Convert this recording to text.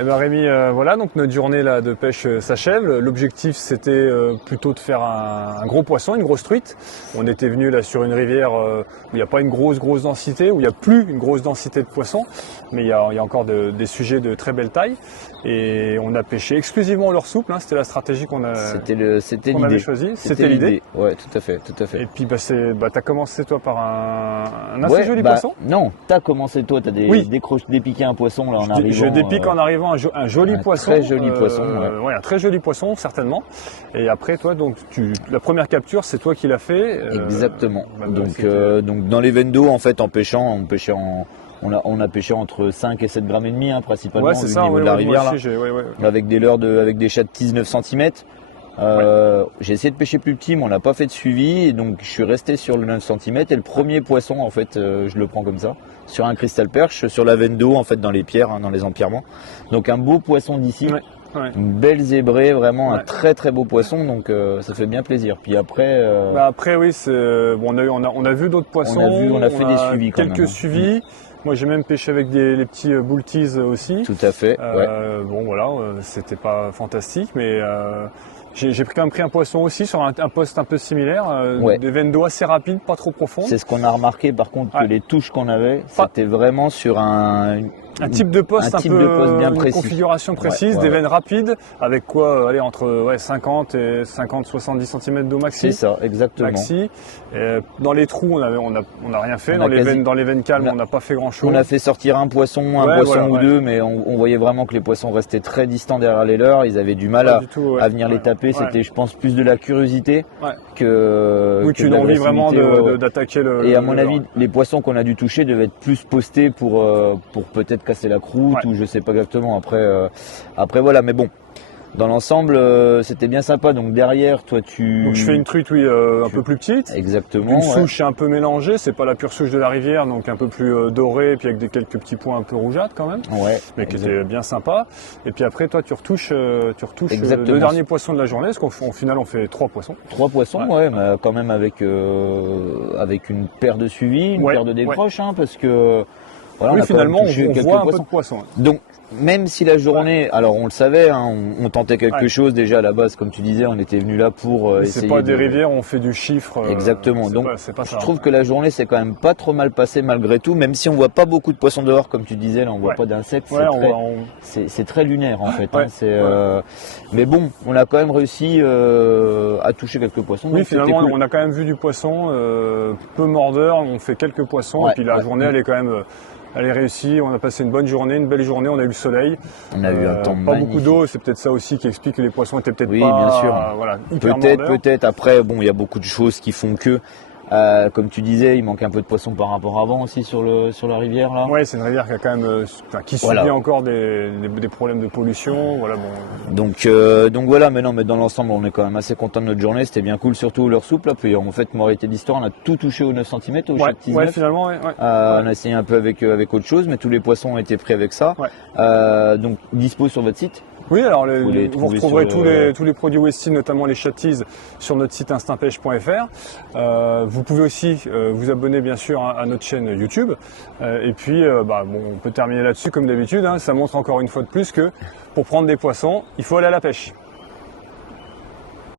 Eh ben Rémi, voilà, donc notre journée là, de pêche s'achève. L'objectif c'était plutôt de faire un gros poisson, une grosse truite. On était venu là sur une rivière où il n'y a pas une grosse densité, où il n'y a plus une grosse densité de poissons, mais il y a encore des sujets de très belle taille. Et on a pêché exclusivement au leurre souple, hein, c'était la stratégie qu'on avait choisie. C'était l'idée. Ouais, tout à fait. Et puis t'as commencé toi par un assez joli poisson. Non, t'as commencé toi, t'as dépiqué un poisson là en arrivant. Je dépique en arrivant un joli poisson. Très joli poisson. Ouais, un très joli poisson, certainement. Et après, toi, donc, la première capture, c'est toi qui l'as fait. Exactement. Donc, dans les veines d'eau, en fait, en pêchant, on a pêché entre 5 et 7 grammes et demi, principalement, au niveau de la rivière, aussi, avec des leurres avec des chats de 19 cm. J'ai essayé de pêcher plus petit, mais on n'a pas fait de suivi, et donc je suis resté sur le 9 cm. Et le premier poisson, en fait, je le prends comme ça, sur un cristal perche, sur la veine d'eau, en fait, dans les pierres, dans les empierrements. Donc un beau poisson d'ici, une belle zébrée, vraiment un très très beau poisson, donc ça fait bien plaisir. Puis après, après oui, on a vu d'autres poissons, on a fait des suivis quand quelques même. suivis. Moi j'ai même pêché avec les petits bullties aussi. Tout à fait. Bon voilà, c'était pas fantastique, mais j'ai quand même pris un poisson aussi sur un poste un peu similaire, des veines d'eau assez rapides, pas trop profondes. C'est ce qu'on a remarqué par contre, que les touches qu'on avait, c'était vraiment sur un type de poste bien une précis. Configuration précise, des veines rapides, avec quoi aller entre 50 et 70 cm d'eau maxi. C'est ça, exactement. Maxi. Dans les trous, on a rien fait. Dans les veines calmes, on n'a pas fait grand chose. On a fait sortir un poisson ou deux, mais on voyait vraiment que les poissons restaient très distants derrière les leurs. Ils avaient du mal à venir les taper. C'était, je pense, plus de la curiosité qu'une envie vraiment d'attaquer le. Et à mon avis, les poissons qu'on a dû toucher devaient être plus postés pour peut-être casser la croûte ou je sais pas exactement. Après voilà, mais bon. Dans l'ensemble, c'était bien sympa. Donc derrière, toi, Donc je fais une truite, un peu plus petite. Exactement. Une souche un peu mélangée. C'est pas la pure souche de la rivière, donc un peu plus dorée, puis avec quelques petits points un peu rougeâtres quand même. Mais qui était bien sympa. Et puis après, toi, tu retouches le dernier poisson de la journée, parce qu'au final, on fait 3 poissons. 3 poissons, mais quand même avec une paire de suivis, une paire de décroches, parce que. Voilà, finalement, on voit un peu de poisson. Donc, même si la journée, alors on le savait, on tentait quelque chose déjà à la base, comme tu disais, on était venu là pour essayer. C'est pas des rivières, on fait du chiffre. Exactement. Donc, je trouve que la journée s'est quand même pas trop mal passée malgré tout, même si on voit pas beaucoup de poissons dehors, comme tu disais, là, on voit pas d'insectes. C'est très lunaire en fait. Mais bon, on a quand même réussi à toucher quelques poissons. Oui, finalement, on a quand même vu du poisson, peu mordeur. On fait quelques poissons, et puis la journée, elle est quand même. Elle est réussie, on a passé une bonne journée, une belle journée, on a eu le soleil. On a eu un temps pas magnifique. Beaucoup d'eau, c'est peut-être ça aussi qui explique que les poissons étaient peut-être pas bien sûr. hyper mordeurs. Peut-être. Après, bon, il y a beaucoup de choses qui font que, comme tu disais, il manque un peu de poissons par rapport à avant aussi sur la rivière là. Oui, c'est une rivière qui a quand même qui subit encore des problèmes de pollution. Donc voilà, mais dans l'ensemble, on est quand même assez content de notre journée. C'était bien cool, surtout au leurre souple. Puis en fait, moralité d'histoire, on a tout touché au 9 cm, au chat 19. Finalement, on a essayé un peu avec autre chose, mais tous les poissons ont été pris avec ça. Donc dispo sur votre site. Oui, alors vous retrouverez tous les produits Westy, notamment les chatties, sur notre site instinctpêche.fr. Vous pouvez aussi vous abonner bien sûr à notre chaîne YouTube. Et puis, on peut terminer là-dessus comme d'habitude. Ça montre encore une fois de plus que pour prendre des poissons, il faut aller à la pêche.